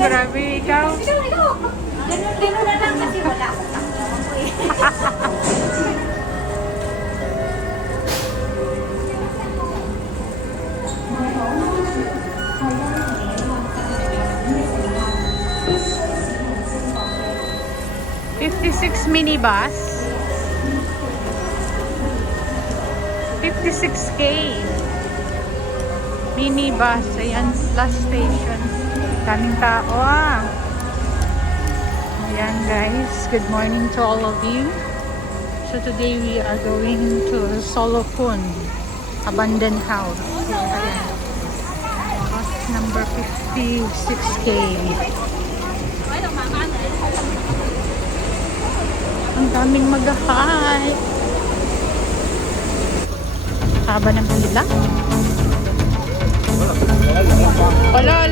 grabe ikaw. Ganun na lang kasi wala akong takbo eh. 56 minibus. 56K. Minibus. Ayan, last station. Daming tao ah. Ayan guys, good morning to all of you. So today we are going to Solofun Abandoned House. Ayan. Bus number 56K. Ang daming mag-hi. Haba ng pila. Ala.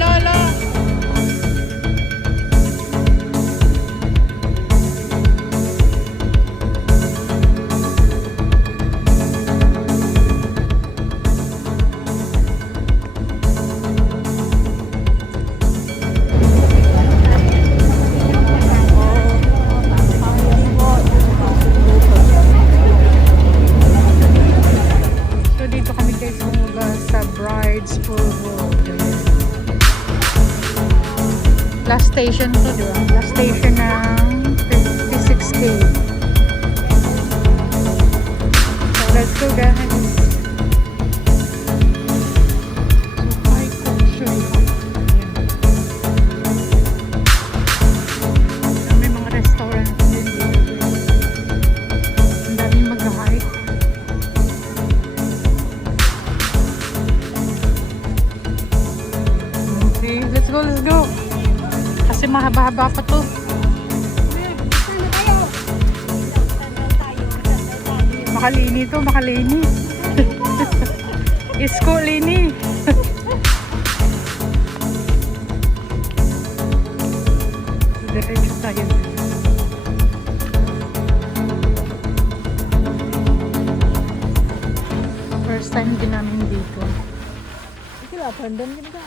Last station to, di ba? Last station ng 56K. So, let's go guys. So, high culture. So, may mga restaurant din dito. Ang daming mag-hike. Okay, let's go. Kasi mahaba-haba pa to. Makalini to, makalini. Isko lini. Diretso tayo. First time din namin dito. Ito lang, pandem din ba?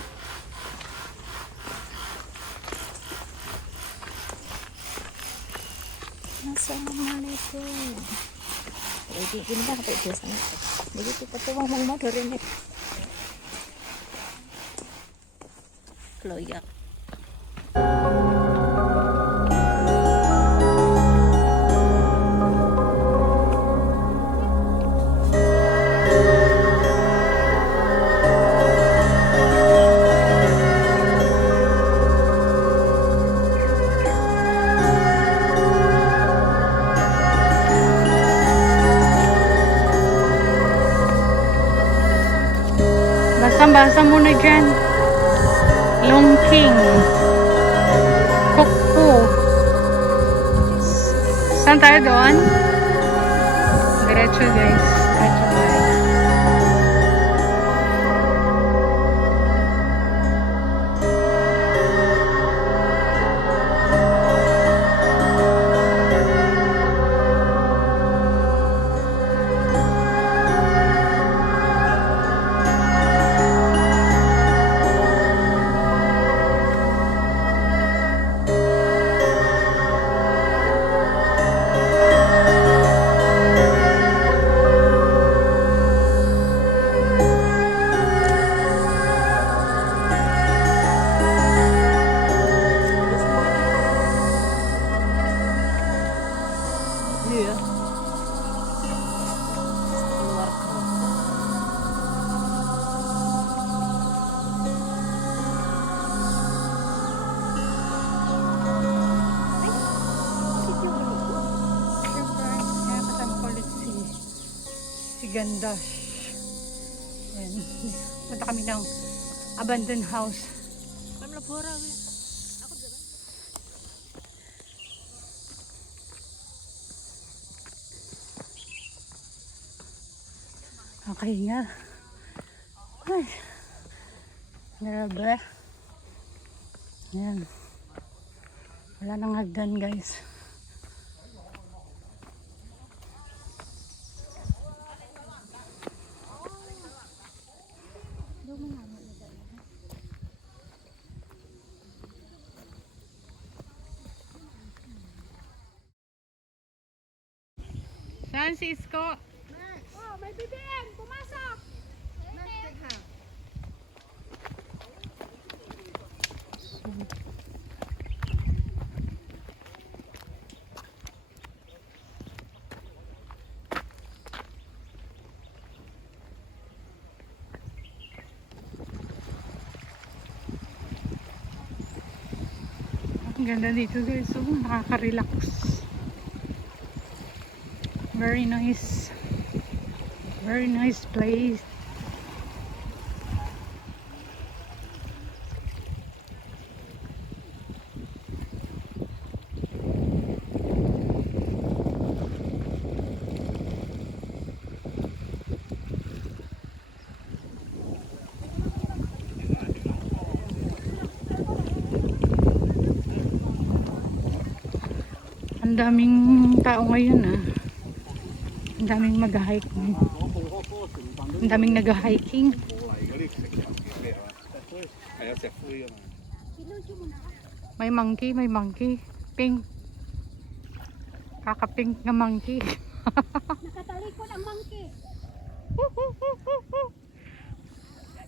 Assalamualaikum. Jadi ini dah apa biasanya? Jadi kita tuh ngomong motor ini. Keloyak. Basa muna dyan. Longking. Kukpo. Saan tayo doon? Diretso guys. Diretso tayo. Ganda. Ayan. Punta kami ng abandoned house. Okay nga. Ay. Grabe. Ayan. Wala nang hagdan guys. Saan si Isko? Oh, may BBM! Pumasok! Ang ganda dito guys. So, nakaka-relax. Very nice. Very nice place. Ang daming tao ngayon ah. Ang daming mag-hike. Ang daming nag-hiking. May monkey, may monkey. Pink. Kaka-pink na monkey. Nakatalikod ang monkey.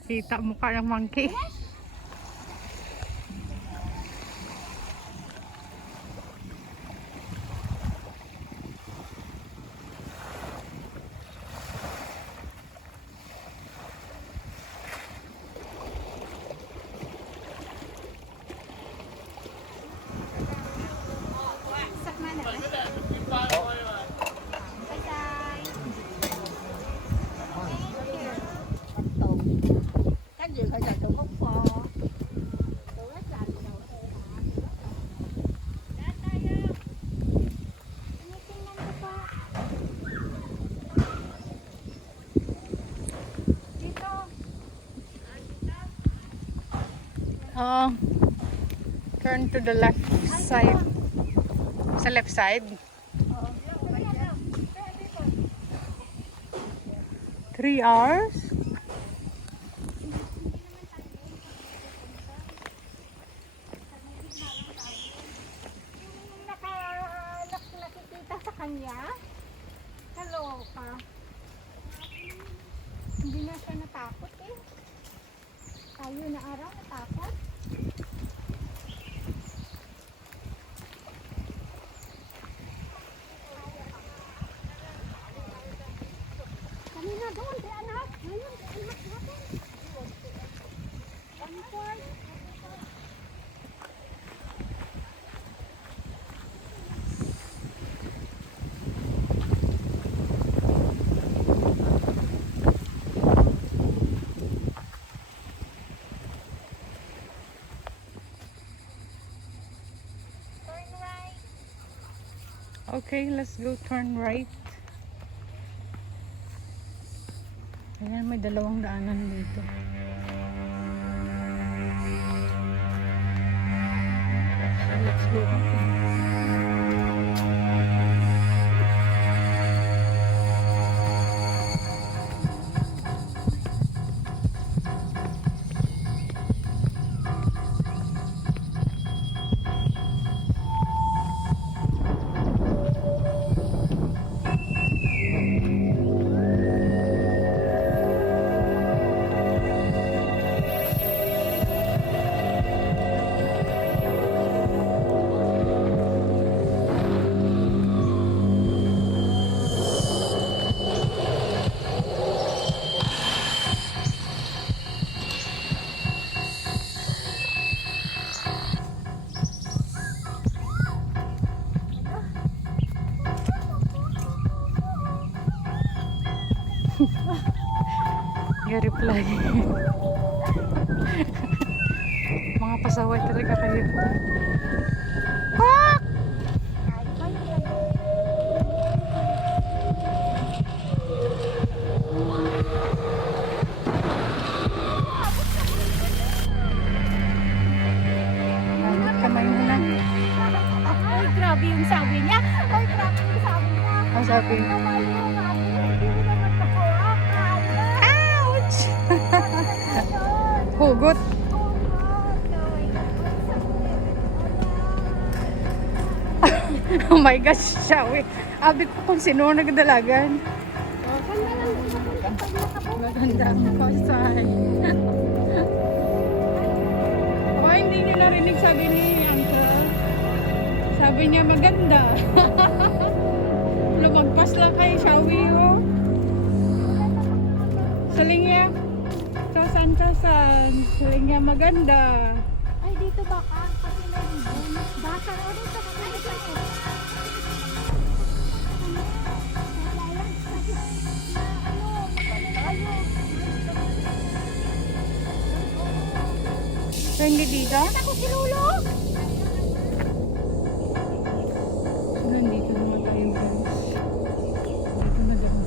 Kita mukha ng monkey. Sak mana? Cái gì phải chạy từ khúc phò. Từ hết làm gì đâu. Turn to the left side. Sa left side. 3 hours? Nakikita sa kanya. Kaloka. Hindi na siya natakot eh. Tayo na araw natakot. Kanina doon, di anak. Ngayon, di anak natin. One point. Turn right. Okay, let's go turn right. Ayan, may dalawang daanan dito. So, let's go. Reply. Mga pasaway talaga kayo. Quack! Gamit kamay mo na. Ay, grabe yung sabi niya. Ay, grabe yung sabi niya. Ang sabi? Ouch! Hugot. Oh my gosh, Shawi. Abi ko kung sino ang nagdalagan. Maganda ang pasay. O, hindi niyo narinig sabi ni Uncle. Sabi niya maganda. Lumagpas lang kay Shawi, oh. Saling niya. Kasan. Saling niya maganda. Ay, dito baka. Kasi may ribbon. Baka. O, dito. So, hindi dito? Ako si Lolo. So, nandito naman tayo, guys. Dito na din.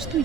Stój.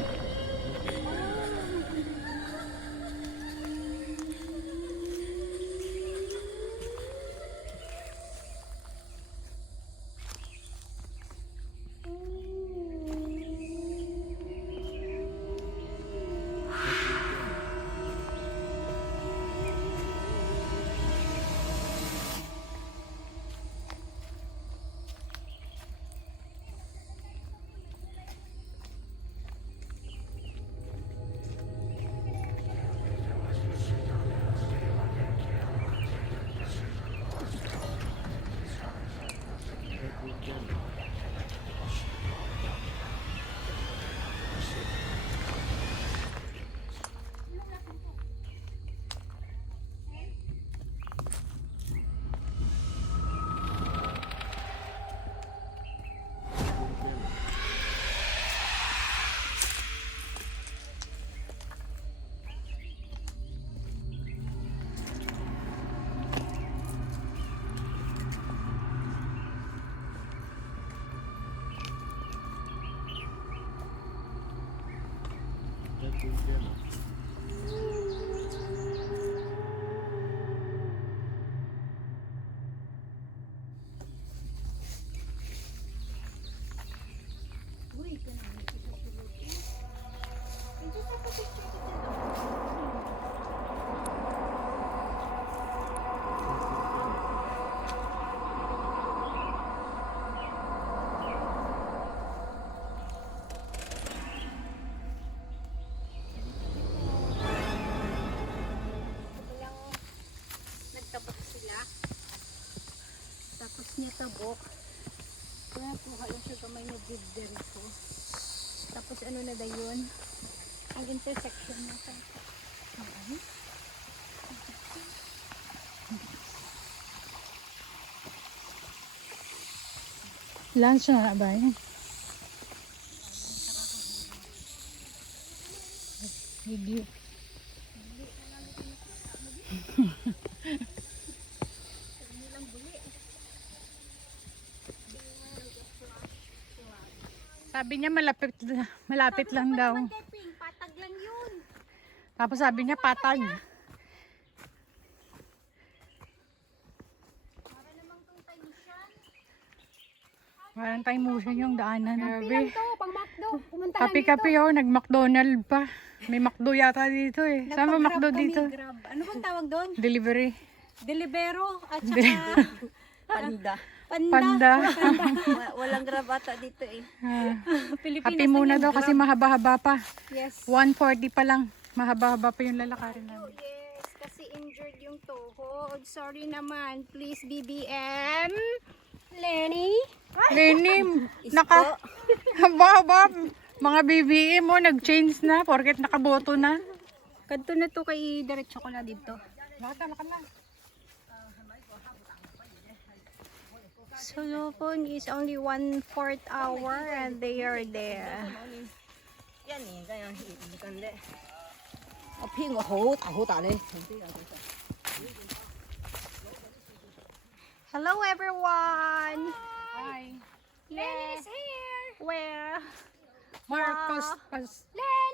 Nagtabak sila. Tapos niya tabok. Kaya kuha lang siya kamay niya bigder ko. Tapos ano na da yun? Ang intersection na sa Lunch na ba yan? Video. Sabi niya malapit lang daw. patag lang yun. Tapos sabi niya patag. Para namang tong tanisyan. Parang time motion yung daanan. Grabe. Ito, pang McDo. Pumunta Kape-kape oh, nag-McDonald pa. May McDo yata dito eh. Saan ba McDo dito? Grab. Ano bang tawag doon? Delivery. Delibero at saka Panda. Panda. Walang grab ata dito eh. Pilipinas Kape muna daw kasi mahaba-haba pa. Yes. 140 pa lang. Mahaba-haba pa yung lalakarin namin. Yes, kasi injured yung tuhod. Sorry naman. Please, BBM. Lenny. Lenim, naka haba-haba. Mga BBM mo nag-change na porket nakaboto na. Kadto na to kay diretso ko na dito. Baka lang. Solopon is only 1/4 hour and they are there. Hello everyone. Hi. Yes. here. Where? Marcos.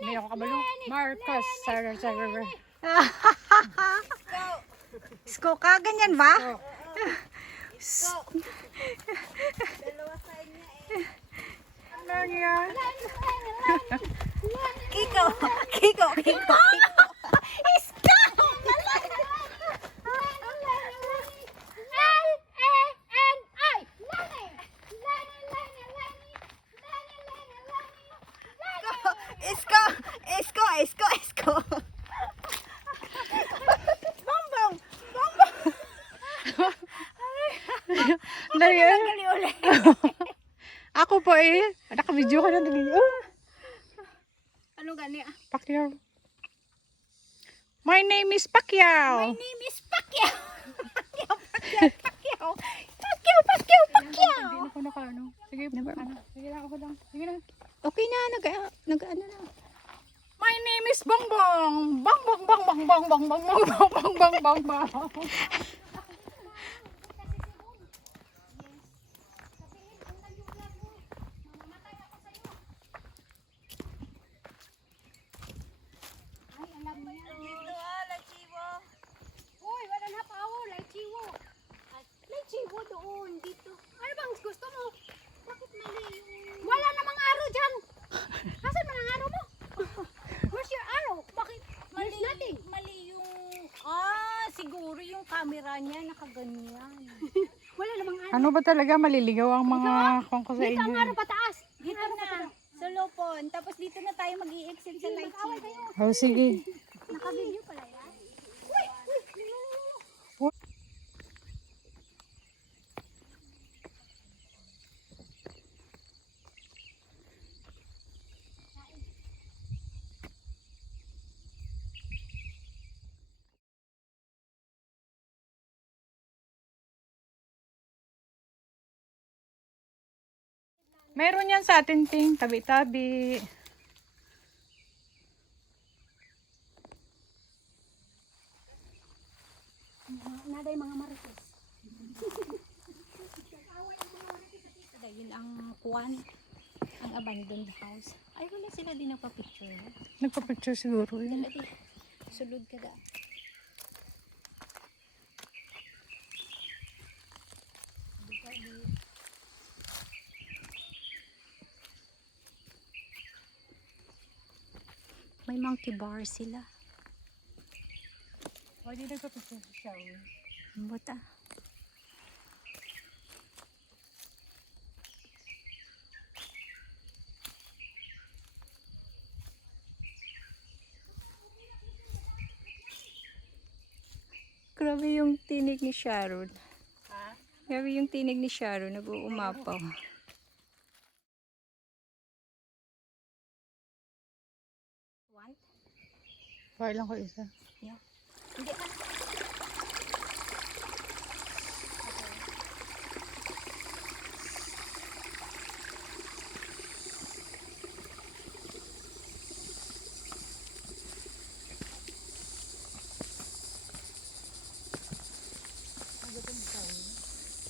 Hindi ako kabalo. Marcos. Sarah. Sko ka ganyan ba? Dalawa sa inyo eh. Ano yan? Kiko! Kiko! Kiko! Isko! Isko! Isko! Isko! Isko! Bongbong! Bongbong! Gali ulit. Ako po eh. Naka-video ka na dali. Ano gani? Pacquiao. My name is Pacquiao. My name is Pacquiao. Pacquiao. Hindi na ako naka-ano. Sige, ano. Sige lang ako lang. Sige lang. Okay na, nag-ano na. My name is Bongbong. Bongbong, bongbong, bongbong, bongbong, bongbong, bongbong, bongbong. Ano ba talaga maliligaw ang mga kung ko sa Dito ang inyo? araw pataas. Dito na. Sa Lopon. Tapos dito na tayo mag-i-exit sa Lychee. Oh, sige. Naka-video pala yan. Meron yan sa atin, Ting. Tabi-tabi. Naday mga marites. Yun ang kuwan. Ang abandoned house. Ay, wala sila din nagpa-picture. Nagpa-picture siguro yun. Dala di. Sulod ka da. May monkey bar sila. Why di nagpa-picture siya? Ang buta. Grabe yung tinig ni Sharon. Ha? Grabe yung tinig ni Sharon. Nag-uumapaw. Want? Fire lang ko isa. Yeah. Hindi ka.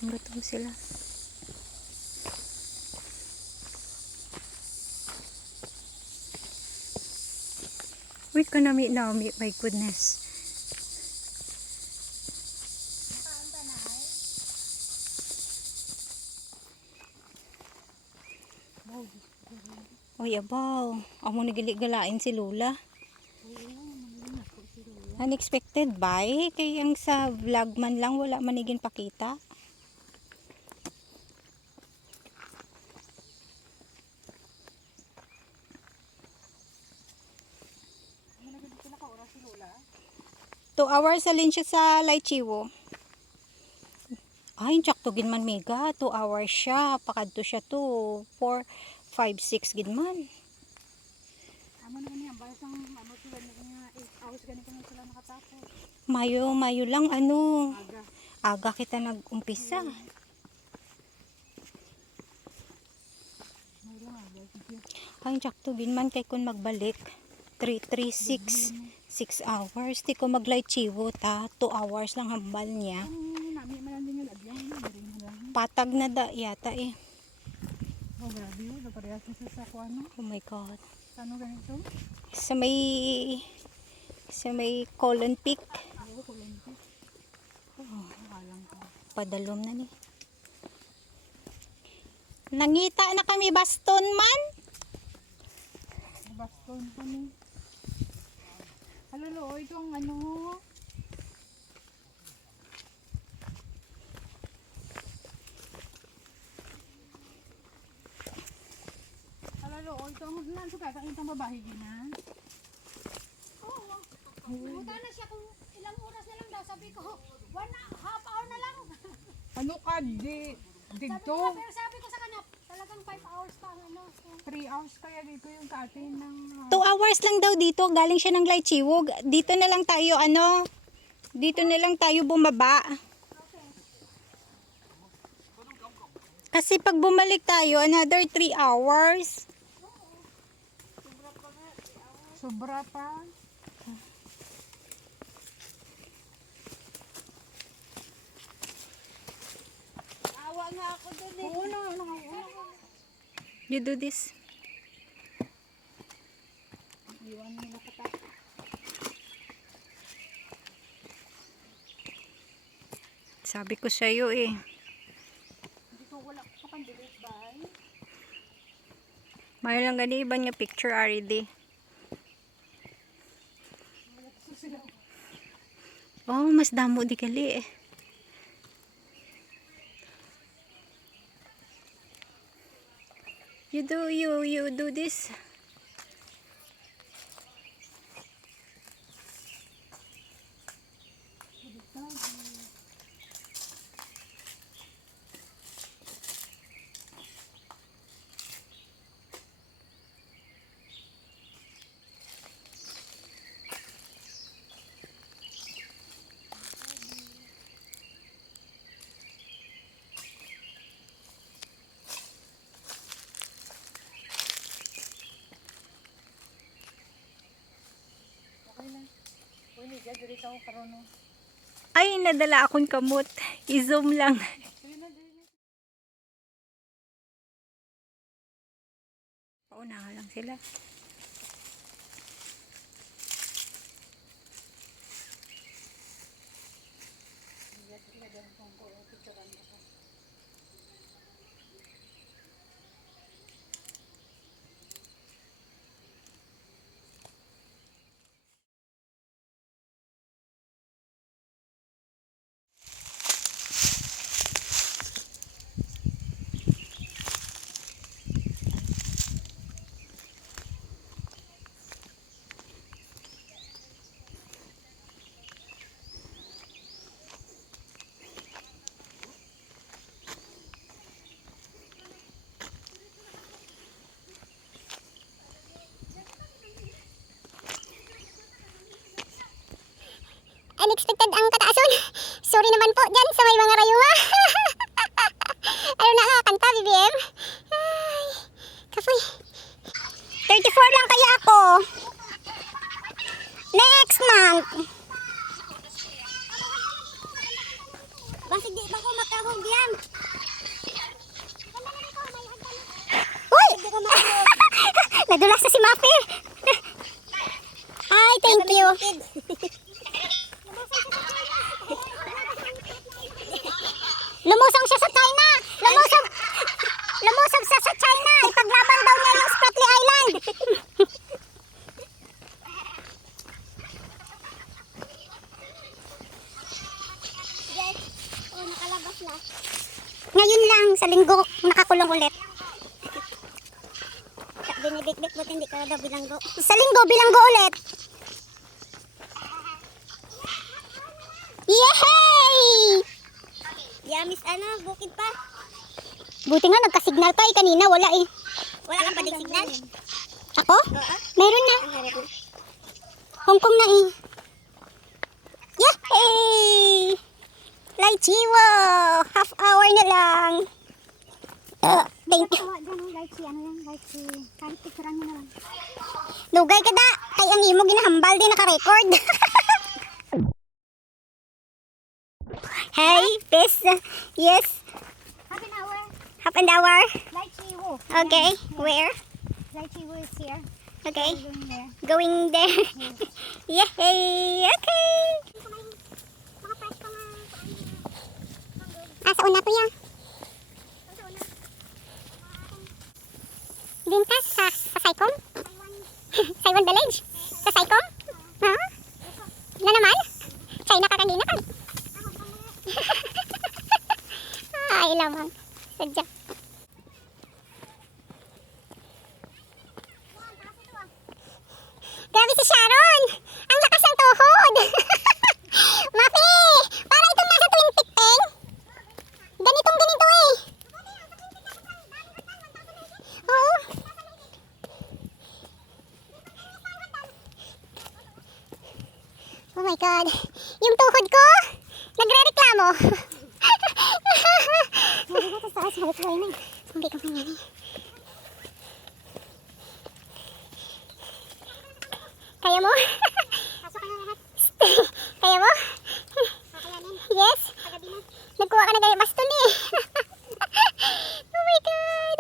Gutom sila. Wait ko na Naomi, my goodness. Oy, abaw. Amo nagiligalain si Lola. Unexpected ba eh? Kaya ang sa vlog man lang wala manigin pakita. Naka-oras si Lola. 2 hours alin siya sa Lychee. Ay, tsak to gin man mega. 2 hours siya. Pakadto siya to. 4, 5, 6 gin man. Amo na ganyan. Bayas ang ano sila na 8 hours ganito na sila nakatapos. Mayo lang ano. Aga. Aga kita nag-umpisa. Ay, tsak to gin man kay kun magbalik. 6 hours. Di ko mag-Lychee ta. 2 hours lang hambal niya. Nami man din yung adlang. Patag na da yata eh. Oh, grabe yun. Naparehas na siya sa kuano. Oh my God. Ano ganito? Sa may Colon Peak. Oo, kulanti. Oo, alang ko. Padalom na ni. Nangita na kami baston man. Baston ko ni. Halalo, ito ang ano. Halalo, ito ang nansuka sa itong babae gina. Pumunta na siya kung ilang oras na lang daw. Sabi ko, 1.5 hour na lang. Ano ka di? Dito? Pero sabi ko sa kanya, talagang 5 hours pa ang ano. 3 hours kaya dito yung sa atin ng 2 hours lang daw dito. Galing siya ng Lychee. Dito na lang tayo ano. Dito na lang tayo bumaba. Kasi pag bumalik tayo, another 3 hours. sobra pa. Awa nga ako dun eh. Oo na. You do this. Iwan nila kata. Sabi ko sa iyo eh. Dito wala ka pang delete ba? May lang gani iba nga picture already. Oh, mas damo di kali eh. You do this. Ay, nadala akong kamot. I-zoom lang. Paunahan lang sila. Unexpected ang kataason. Sorry naman po dyan sa may mga rayuma. Ano na nga, kanta, BBM? Ay, kapoy. 34 lang kaya ako. Next month. Basig di ba ko makahog yan? Uy! Nadulas na si Mafi. Hi, thank you. Lumusong siya sa China. Lumusong siya sa China. Ipaglaban daw niya yung Spratly Island. Yes. Oh, nakalabas na. Ngayon lang, sa linggo, nakakulong ulit. Binibik-bik ba't hindi ka daw bilanggo? Sa linggo, bilanggo ulit. Yehey! Yamis bukid pa. Buti nga nagka-signal pa kanina wala eh. Wala kang padig signal? Ako? Meron na. Hong Kong na eh. Yehey! Lychee-wo! Half hour na lang. Thank you. Lugay ka da. Kay ang imo ginahambal din naka-record. Hey, peace. Yes. Half an hour. Half an hour. Lychee-wo. Okay. Where? Lychee-wo is here. Okay. Going there. Going there. Yay! Okay. Sa una to yan. Din ka sa Saigon? Saigon Village? Sa Saigon? Ha? Na naman? China ka kanina ka? Ay, lamang. Sadya. Grabe si Sharon! Ang lakas ng tuhod! Mapi! Para itong nasa Twin Peak, Peng. Ganitong ganito eh. Oo. Oh my God. Yung tuhod ko, nagre-reklamo. Sabi ko sa taas, maritry na. Sabi ko kanya na. Kaya mo? Kaya mo? Yes? Nagkuha ka na ganyan baston eh. Oh my God.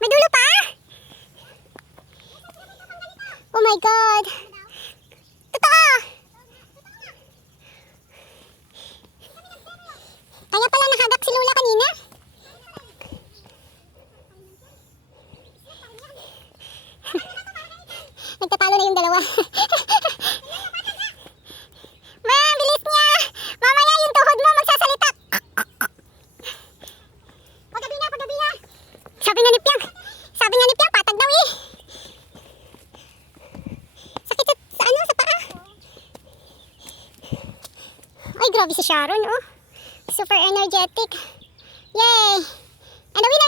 May dulo pa? Oh my God. Totoo. Kaya pala nahagak si Lola kanina. Nagtatalo na yung dalawa. Sabi nga ni Piang, patag daw eh. Sakit sa ano, sa paa. Ay, grabe si Sharon, oh. Super energetic. Yay! And the winner